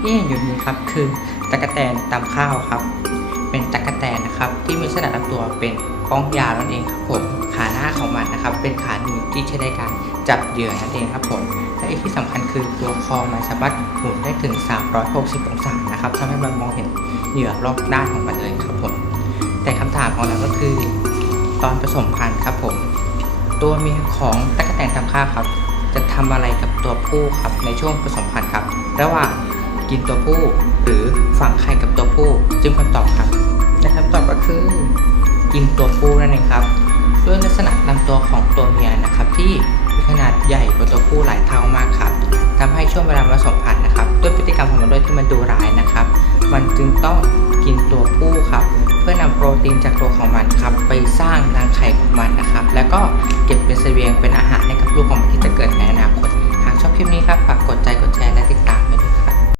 ที่เห็นอยู่นี้ครับคือตะกแตนตำข้าวครับ เป็นตะกแตนนะครับที่มีลักษณะลำตัวเป็นก้องยาวนั่นเองครับผมขาหน้าของมันนะครับ เป็นขาหนีบที่ใช้ในการจับเหยื่อนั่นเองครับผมและอีกที่สำคัญคือตัวคอมันสามารถหมุนได้ถึง 360 องศานะครับทำให้มันมองเห็นเหยื่อรอบด้านของมันเลยครับผมแต่คำถามของเราก็คือ ตอนผสมพันธุ์ครับผม ตัวเมียของตะกแตนตำข้าวครับ จะทำอะไรกับตัวผู้ครับในช่วงผสมพันธุ์ครับ ระหว่าง กินตัวผู้ หรือฝังไข่กับตัวผู้ จึงคำตอบครับและคำตอบก็คือ กินตัวผู้นั่นเองครับ ด้วยลักษณะลำตัวของตัวเมียนะครับ ที่มีขนาดใหญ่กว่าตัวผู้หลายเท่ามากครับทำให้ช่วงเวลาผสมพันธุ์นะครับ ด้วยพฤติกรรมของมันด้วยที่มันดูร้ายนะครับ มันจึงต้องกินตัวผู้ครับเพื่อนำโปรตีนจากตัวของมันครับ ไปสร้างรังไข่ของมันนะครับ แล้วก็เก็บเป็นเสบียงเป็นอาหารให้กับลูกของมันที่จะเกิดในอนาคต